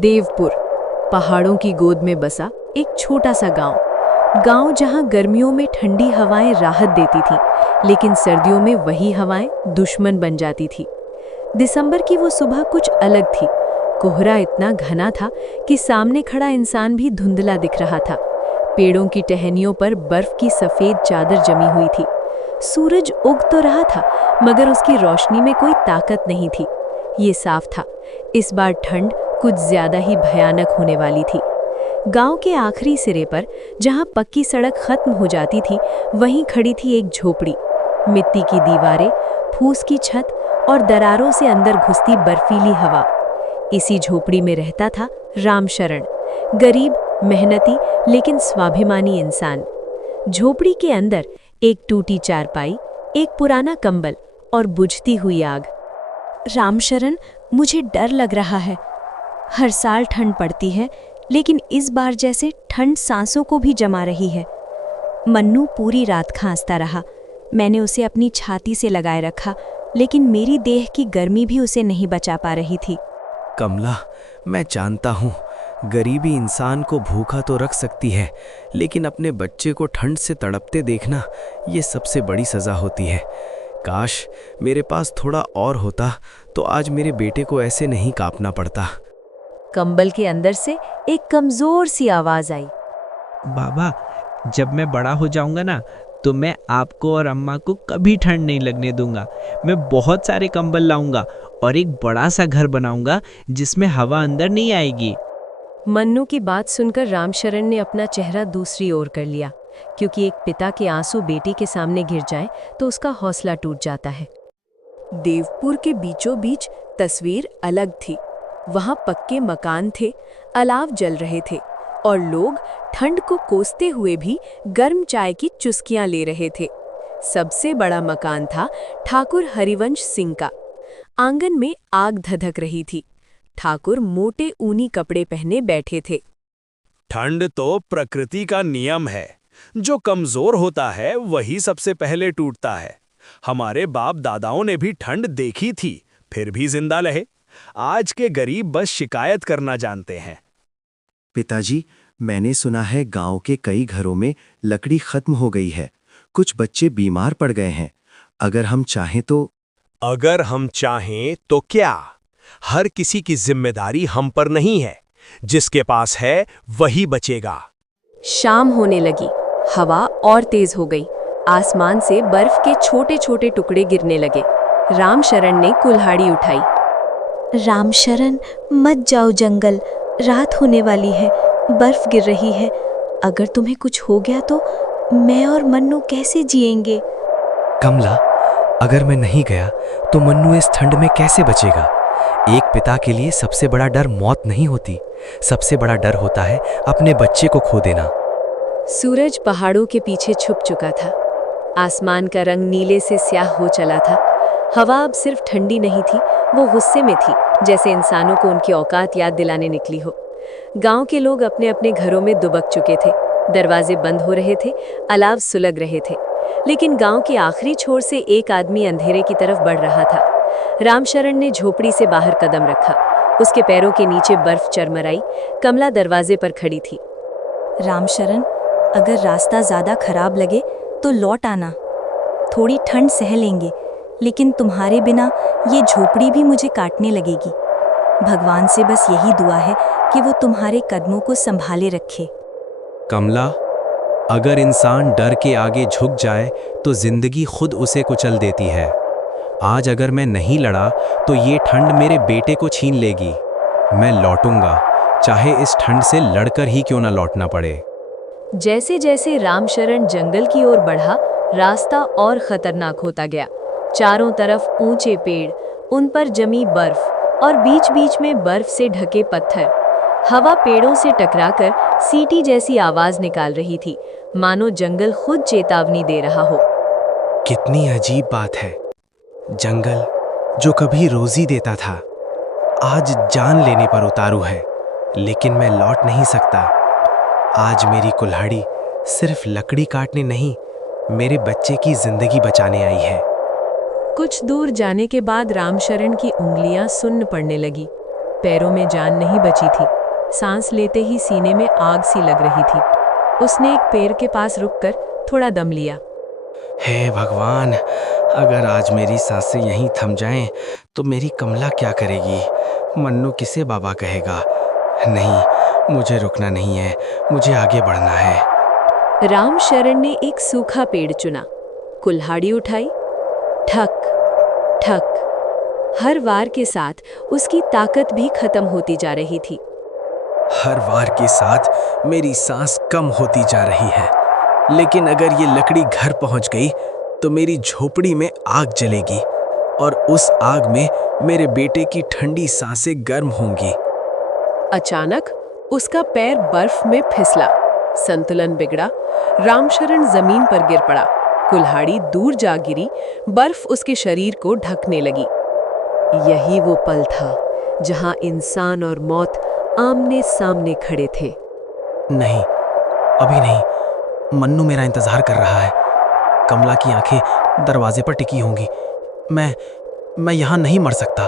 देवपुर पहाड़ों की गोद में बसा एक छोटा सा गांव जहां गर्मियों में ठंडी हवाएं राहत देती थी, लेकिन सर्दियों में वही हवाएं दुश्मन बन जाती थी। दिसंबर की वो सुबह कुछ अलग थी। कोहरा इतना घना था कि सामने खड़ा इंसान भी धुंधला दिख रहा था। पेड़ों की टहनियों पर बर्फ की सफेद चादर जमी हुई थी। सूरज उग तो रहा था, मगर उसकी रोशनी में कोई ताकत नहीं थी। ये साफ था, इस बार ठंड कुछ ज्यादा ही भयानक होने वाली थी। गांव के आखिरी सिरे पर, जहां पक्की सड़क खत्म हो जाती थी, वहीं खड़ी थी एक झोपड़ी। मिट्टी की दीवारें, फूस की छत और दरारों से अंदर घुसती बर्फीली हवा। इसी झोपड़ी में रहता था रामशरण, गरीब, मेहनती लेकिन स्वाभिमानी इंसान। झोपड़ी के अंदर एक टूटी चारपाई, एक पुराना कंबल और बुझती हुई आग। रामशरण, मुझे डर लग रहा है। हर साल ठंड पड़ती है, लेकिन इस बार जैसे ठंड सांसों को भी जमा रही है। मन्नू पूरी रात खांसता रहा। मैंने उसे अपनी छाती से लगाए रखा, लेकिन मेरी देह की गर्मी भी उसे नहीं बचा पा रही थी। कमला, मैं जानता हूँ गरीबी इंसान को भूखा तो रख सकती है, लेकिन अपने बच्चे को ठंड से तड़पते देखना ये सबसे बड़ी सज़ा होती है। काश मेरे पास थोड़ा और होता तो आज मेरे बेटे को ऐसे नहीं कांपना पड़ता। कंबल के अंदर से एक कमजोर सी आवाज आई। बाबा, जब मैं बड़ा हो जाऊंगा ना, तो मैं आपको और अम्मा को कभी ठंड नहीं लगने दूंगा। मैं बहुत सारे कंबल लाऊंगा और एक बड़ा सा घर बनाऊंगा जिसमें हवा अंदर नहीं आएगी। मन्नू की बात सुनकर रामशरण ने अपना चेहरा दूसरी ओर कर लिया, क्योंकि एक पिता के आंसू बेटी के सामने गिर जाए तो उसका हौसला टूट जाता है। देवपुर के बीचों बीच तस्वीर अलग थी। वहां पक्के मकान थे, अलाव जल रहे थे और लोग ठंड को कोसते हुए भी गर्म चाय की चुस्कियां ले रहे थे। सबसे बड़ा मकान था ठाकुर हरिवंश सिंह का। आंगन में आग धधक रही थी। ठाकुर मोटे ऊनी कपड़े पहने बैठे थे। ठंड तो प्रकृति का नियम है, जो कमजोर होता है वही सबसे पहले टूटता है। हमारे बाप दादाओं ने भी ठंड देखी थी, फिर भी जिंदा रहे। आज के गरीब बस शिकायत करना जानते हैं। पिताजी, मैंने सुना है गांव के कई घरों में लकड़ी खत्म हो गई है। कुछ बच्चे बीमार पड़ गए हैं। अगर हम चाहें तो क्या? हर किसी की जिम्मेदारी हम पर नहीं है। जिसके पास है वही बचेगा। शाम होने लगी। हवा और तेज हो गई। आसमान से बर्फ के छोटे छोटे टुकड़े गिरने लगे। रामशरण ने कुल्हाड़ी उठाई। रामशरण, मत जाओ जंगल, रात होने वाली है, बर्फ गिर रही है। अगर तुम्हें कुछ हो गया तो मैं और मन्नू कैसे जिएंगे? कमला, अगर मैं नहीं गया तो मन्नू इस ठंड में कैसे बचेगा? एक पिता के लिए सबसे बड़ा डर मौत नहीं होती, सबसे बड़ा डर होता है अपने बच्चे को खो देना। सूरज पहाड़ों के पीछे छुप चुका था। आसमान का रंग नीले से स्याह हो चला था। हवा अब सिर्फ ठंडी नहीं थी, वो गुस्से में थी, जैसे इंसानों को उनकी औकात याद दिलाने निकली हो। गांव के लोग अपने अपने घरों में दुबक चुके थे। दरवाजे बंद हो रहे थे, अलाव सुलग रहे थे, लेकिन गांव के आखिरी छोर से एक आदमी अंधेरे की तरफ बढ़ रहा था। रामशरण ने झोपड़ी से बाहर कदम रखा। उसके पैरों के नीचे बर्फ चरमराई। कमला दरवाजे पर खड़ी थी। रामशरण, अगर रास्ता ज्यादा खराब लगे तो लौट आना। थोड़ी ठंड सह लेंगे, लेकिन तुम्हारे बिना ये झोपड़ी भी मुझे काटने लगेगी। भगवान से बस यही दुआ है कि वो तुम्हारे कदमों को संभाले रखे। कमला, अगर इंसान डर के आगे झुक जाए तो जिंदगी खुद उसे कुचल देती है। आज अगर मैं नहीं लड़ा तो ये ठंड मेरे बेटे को छीन लेगी। मैं लौटूंगा, चाहे इस ठंड से लड़कर ही क्यों ना लौटना पड़े। जैसे जैसे रामशरण जंगल की ओर बढ़ा, रास्ता और खतरनाक होता गया। चारों तरफ ऊंचे पेड़, उन पर जमी बर्फ और बीच बीच में बर्फ से ढके पत्थर। हवा पेड़ों से टकराकर सीटी जैसी आवाज निकाल रही थी, मानो जंगल खुद चेतावनी दे रहा हो। कितनी अजीब बात है। जंगल जो कभी रोजी देता था, आज जान लेने पर उतारू है। लेकिन मैं लौट नहीं सकता। आज मेरी कुल्हाड़ी सिर्फ लकड़ी काटने नहीं, मेरे बच्चे की जिंदगी बचाने आई है। कुछ दूर जाने के बाद रामशरण की उंगलियां सुन्न पड़ने लगी। पैरों में जान नहीं बची थी। सांस लेते ही सीने में आग सी लग रही थी। उसने एक पेड़ के पास रुककर थोड़ा दम लिया। हे भगवान, अगर आज मेरी सांसें यहीं थम जाएं, तो मेरी कमला क्या करेगी? मन्नू किसे बाबा कहेगा? नहीं, मुझे रुकना नहीं है, मुझे आगे बढ़ना है। रामशरण ने एक सूखा पेड़ चुना, कुल्हाड़ी उठाई, ठक ठक। हर वार के साथ उसकी ताकत भी खत्म होती जा रही थी। हर वार के साथ मेरी सांस कम होती जा रही है, लेकिन अगर ये लकड़ी घर पहुंच गई तो मेरी झोपड़ी में आग जलेगी और उस आग में मेरे बेटे की ठंडी सांसें गर्म होंगी। अचानक उसका पैर बर्फ में फिसला, संतुलन बिगड़ा। रामशरण जमीन पर गिर पड़ा। कुल्हाड़ी दूर जा गिरी, बर्फ उसके शरीर को ढकने लगी। यही वो पल था जहां इंसान और मौत आमने सामने खड़े थे। नहीं, अभी नहीं। मन्नू मेरा इंतजार कर रहा है। कमला की आंखें दरवाजे पर टिकी होंगी। मैं यहाँ नहीं मर सकता।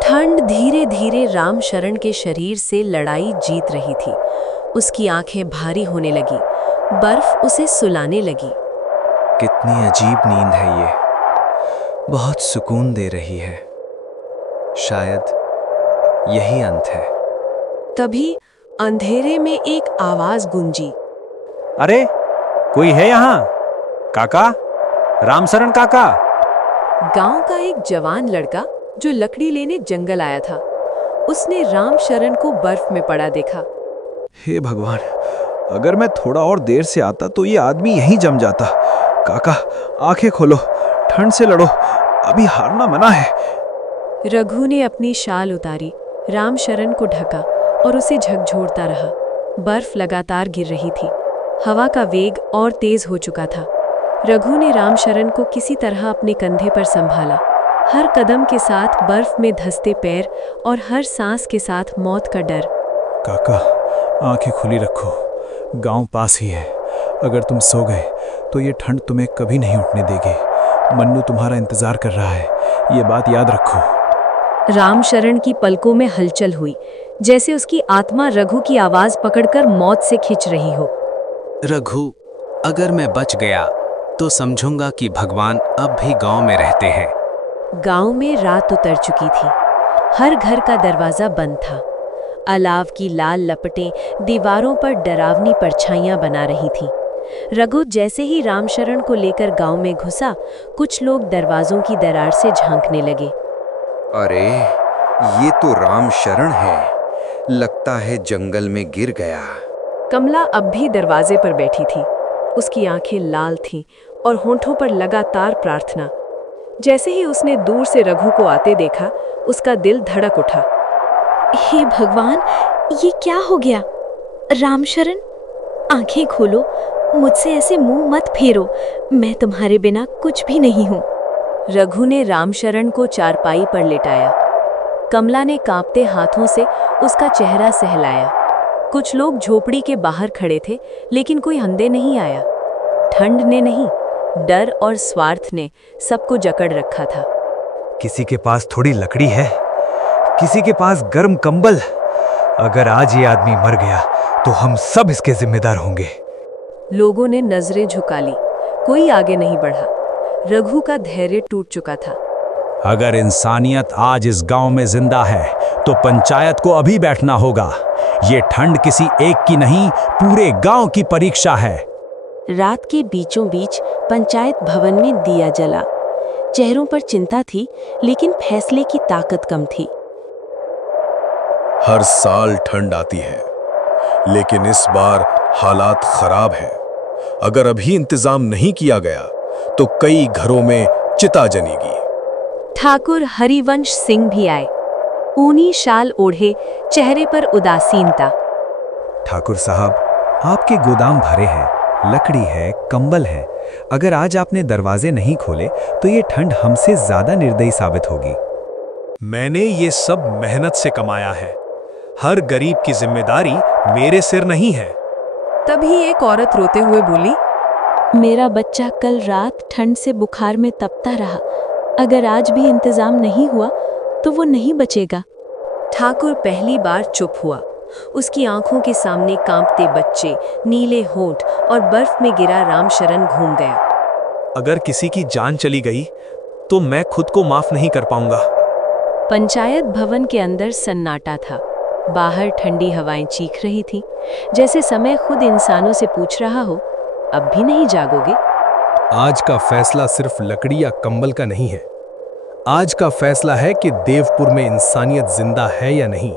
ठंड धीरे धीरे रामशरण के शरीर से लड़ाई जीत रही थी। उसकी आंखें भारी होने लगी, बर्फ उसे सुलाने लगी। कितनी अजीब नींद है ये, बहुत सुकून दे रही है। शायद यही अंत है। तभी अंधेरे में एक आवाज गूंजी। अरे, कोई है यहाँ? काका, रामशरण काका। गांव का एक जवान लड़का जो लकड़ी लेने जंगल आया था, उसने रामशरण को बर्फ में पड़ा देखा। हे भगवान, अगर मैं थोड़ा और देर से आता तो ये आदमी यहीं जम जाता। काका, आंखें खोलो, ठंड से लड़ो, अभी हारना मना है। रघु ने अपनी शाल उतारी, रामशरण को ढका और उसे झकझोरता रहा। बर्फ लगातार गिर रही थी। हवा का वेग और तेज हो चुका था। रघु ने रामशरण को किसी तरह अपने कंधे पर संभाला। हर कदम के साथ बर्फ में धंसते पैर और हर सांस के साथ मौत का डर। काका, आंखें खुली रखो, गांव पास ही है। अगर तुम सो गए तो ये ठंड तुम्हें कभी नहीं उठने देगी। मन्नू तुम्हारा इंतजार कर रहा है, ये बात याद रखो। रामशरण की पलकों में हलचल हुई, जैसे उसकी आत्मा रघु की आवाज पकड़कर मौत से खींच रही हो। रघु, अगर मैं बच गया तो समझूंगा कि भगवान अब भी गांव में रहते हैं। गांव में रात उतर चुकी थी। हर घर का दरवाजा बंद था। अलाव की लाल लपटें दीवारों पर डरावनी परछाइयां बना रही थीं। रघु जैसे ही रामशरण को लेकर गांव में घुसा, कुछ लोग दरवाजों की दरार से झांकने लगे। अरे, ये तो रामशरण है। लगता है जंगल में गिर गया। कमला अब भी दरवाजे पर बैठी थी। उसकी आंखें लाल थीं और होंठों पर लगातार प्रार्थना। जैसे ही उसने दूर से रघु को आते देखा, उसका दिल धड़क उठा। हे भगवान, ये क्या हो गया? रामशरण, आंखें खोलो, मुझसे ऐसे मुंह मत फेरो। मैं तुम्हारे बिना कुछ भी नहीं हूँ। रघु ने रामशरण को चारपाई पर लेटाया। कमला ने कांपते हाथों से उसका चेहरा सहलाया। कुछ लोग झोपड़ी के बाहर खड़े थे, लेकिन कोई अंदर नहीं आया। ठंड ने नहीं, डर और स्वार्थ ने सबको जकड़ रखा था। किसी के पास थोड़ी लकड़ी है, किसी के पास गर्म कंबल। अगर आज ये आदमी मर गया तो हम सब इसके जिम्मेदार होंगे। लोगों ने नजरें झुका ली, कोई आगे नहीं बढ़ा। रघु का धैर्य टूट चुका था। अगर इंसानियत आज इस गांव में जिंदा है तो पंचायत को अभी बैठना होगा। ये ठंड किसी एक की नहीं, पूरे गांव की परीक्षा है। रात के बीचों बीच पंचायत भवन में दिया जला। चेहरों पर चिंता थी, लेकिन फैसले की ताकत कम थी। हर साल ठंड आती है, लेकिन इस बार हालात खराब हैं। अगर अभी इंतजाम नहीं किया गया तो कई घरों में चिता जनेगी। ठाकुर हरिवंश सिंह भी आए। ऊनी शाल ओढ़े, चेहरे पर उदासीनता। ठाकुर साहब, आपके गोदाम भरे हैं, लकड़ी है, कंबल है। अगर आज आपने दरवाजे नहीं खोले तो ये ठंड हमसे ज्यादा निर्दयी साबित होगी। मैंने ये सब मेहनत से कमाया है। हर गरीब की जिम्मेदारी मेरे सिर नहीं है। तभी एक औरत रोते हुए बोली, मेरा बच्चा कल रात ठंड से बुखार में तपता रहा। अगर आज भी इंतजाम नहीं हुआ तो वो नहीं बचेगा। ठाकुर पहली बार चुप हुआ। उसकी आंखों के सामने कांपते बच्चे, नीले होंठ और बर्फ में गिरा रामशरण घूम गया। अगर किसी की जान चली गई तो मैं खुद को माफ नहीं कर पाऊंगा। पंचायत भवन के अंदर सन्नाटा था। बाहर ठंडी हवाएं चीख रही थीं, जैसे समय खुद इंसानों से पूछ रहा हो, अब भी नहीं जागोगे? आज का फैसला सिर्फ लकड़ी या कंबल का नहीं है। आज का फैसला है कि देवपुर में इंसानियत जिंदा है या नहीं।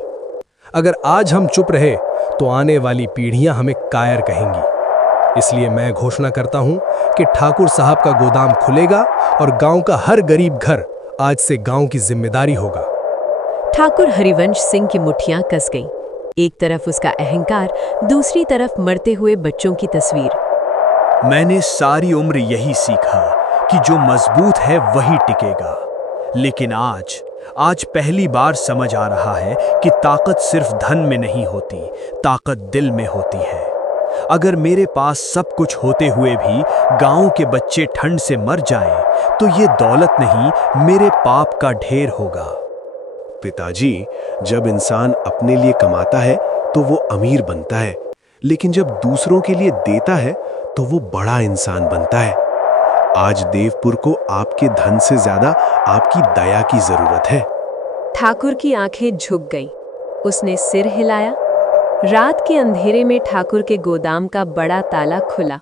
अगर आज हम चुप रहे तो आने वाली पीढ़ियां हमें कायर कहेंगी। इसलिए मैं घोषणा करता हूं कि ठाकुर साहब का गोदाम खुलेगा और गांव का हर गरीब घर आज से गांव की जिम्मेदारी होगा। ठाकुर हरिवंश सिंह की मुट्ठियां कस गईं। एक तरफ उसका अहंकार, दूसरी तरफ मरते हुए बच्चों की तस्वीर। मैंने सारी उम्र यही सीखा कि जो मजबूत है वही टिकेगा, लेकिन आज पहली बार समझ आ रहा है कि ताकत सिर्फ धन में नहीं होती, ताकत दिल में होती है। अगर मेरे पास सब कुछ होते हुए भी गांव के बच्चे ठंड से मर जाएं, तो ये दौलत नहीं, मेरे पाप का ढेर होगा। पिताजी, जब इंसान अपने लिए कमाता है तो वो अमीर बनता है, लेकिन जब दूसरों के लिए देता है तो वो बड़ा इंसान बनता है। आज देवपुर को आपके धन से ज्यादा आपकी दया की जरूरत है। ठाकुर की आंखें झुक गईं। उसने सिर हिलाया। रात के अंधेरे में ठाकुर के गोदाम का बड़ा ताला खुला।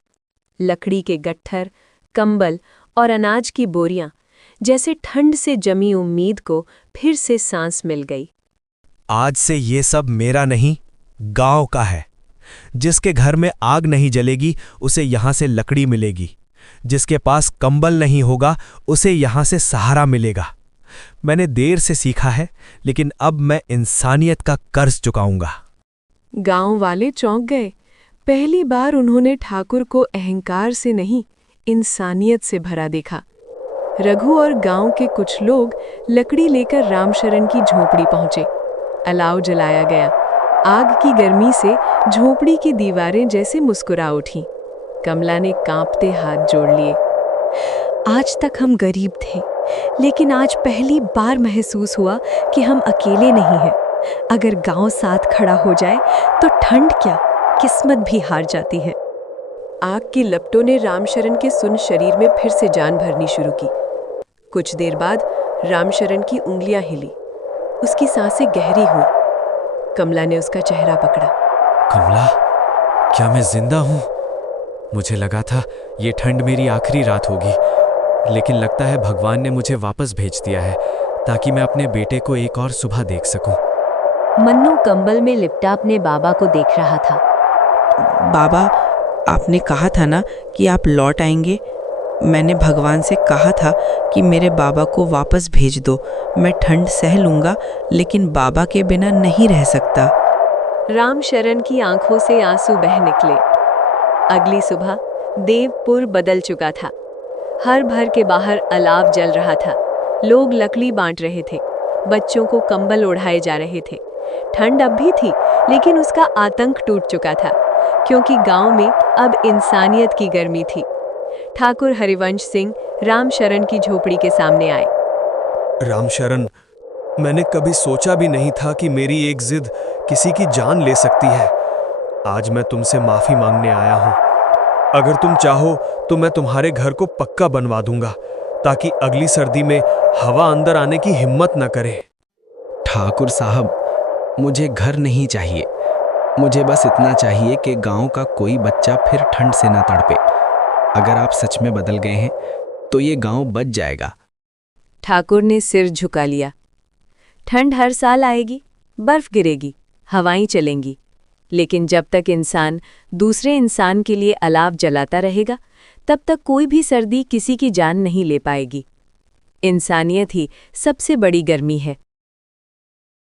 लकड़ी के गट्ठर, कंबल और अनाज की बोरियां, जैसे ठंड से जमी उम्मीद को फिर से सांस मिल गई। आज से ये सब मेरा नहीं, गांव का है। जिसके घर में आग नहीं जलेगी उसे यहां से लकड़ी मिलेगी। जिसके पास कंबल नहीं होगा उसे यहां से सहारा मिलेगा। मैंने देर से सीखा है, लेकिन अब मैं इंसानियत का कर्ज चुकाऊंगा। गांव वाले चौंक गए। पहली बार उन्होंने ठाकुर को अहंकार से नहीं, इंसानियत से भरा देखा। रघु और गांव के कुछ लोग लकड़ी लेकर रामशरण की झोपड़ी पहुंचे। अलाव जलाया गया। आग की गर्मी से झोपड़ी की दीवारें जैसे मुस्कुरा उठीं। कमला ने कांपते हाथ जोड़ लिए। आज तक हम गरीब थे, लेकिन आज पहली बार महसूस हुआ कि हम अकेले नहीं हैं। अगर गांव साथ खड़ा हो जाए तो ठंड क्या, किस्मत भी हार जाती है। आग की लपटों ने रामशरण के सुन्न शरीर में फिर से जान भरनी शुरू की। कुछ देर बाद रामशरण की उंगलियां हिली। उसकी सांसें गहरी हुई। कमला ने उसका चेहरा पकड़ा। कमला, क्या मैं जिंदा हूं? मुझे लगा था ये ठंड मेरी आखिरी रात होगी, लेकिन लगता है भगवान ने मुझे वापस भेज दिया है ताकि मैं अपने बेटे को एक और सुबह देख सकूं। मन्नू कंबल में लिपटा अपने बाबा को देख रहा था। बाबा, आपने कहा था ना कि आप लौट आएंगे। मैंने भगवान से कहा था कि मेरे बाबा को वापस भेज दो। मैं ठंड सह लूंगा, लेकिन बाबा के बिना नहीं रह सकता। रामशरण की आंखों से आंसू बह निकले। अगली सुबह देवपुर बदल चुका था। हर भर के बाहर अलाव जल रहा था। लोग लकड़ी बांट रहे थे। बच्चों को कंबल ओढ़ाए जा रहे थे। ठंड अब भी थी, लेकिन उसका आतंक टूट चुका था, क्योंकि गांव में अब इंसानियत की गर्मी थी। ठाकुर हरिवंश सिंह रामशरण की झोपड़ी के सामने आए। रामशरण, मैंने कभी सोचा भी नहीं था कि मेरी एक जिद किसी की जान ले सकती है। आज मैं तुमसे माफी मांगने आया हूं। अगर तुम चाहो तो मैं तुम्हारे घर को पक्का बनवा दूंगा, ताकि अगली सर्दी में हवा अंदर आने की हिम्मत न करे। ठाकुर साहब, मुझे घर नहीं चाहिए। मुझे बस इतना चाहिए कि गांव का कोई बच्चा फिर ठंड से ना तड़पे। अगर आप सच में बदल गए हैं तो ये गांव बच जाएगा। ठाकुर ने सिर झुका लिया। ठंड हर साल आएगी, बर्फ गिरेगी, हवाएं चलेंगी, लेकिन जब तक इंसान दूसरे इंसान के लिए अलाव जलाता रहेगा, तब तक कोई भी सर्दी किसी की जान नहीं ले पाएगी। इंसानियत ही सबसे बड़ी गर्मी है।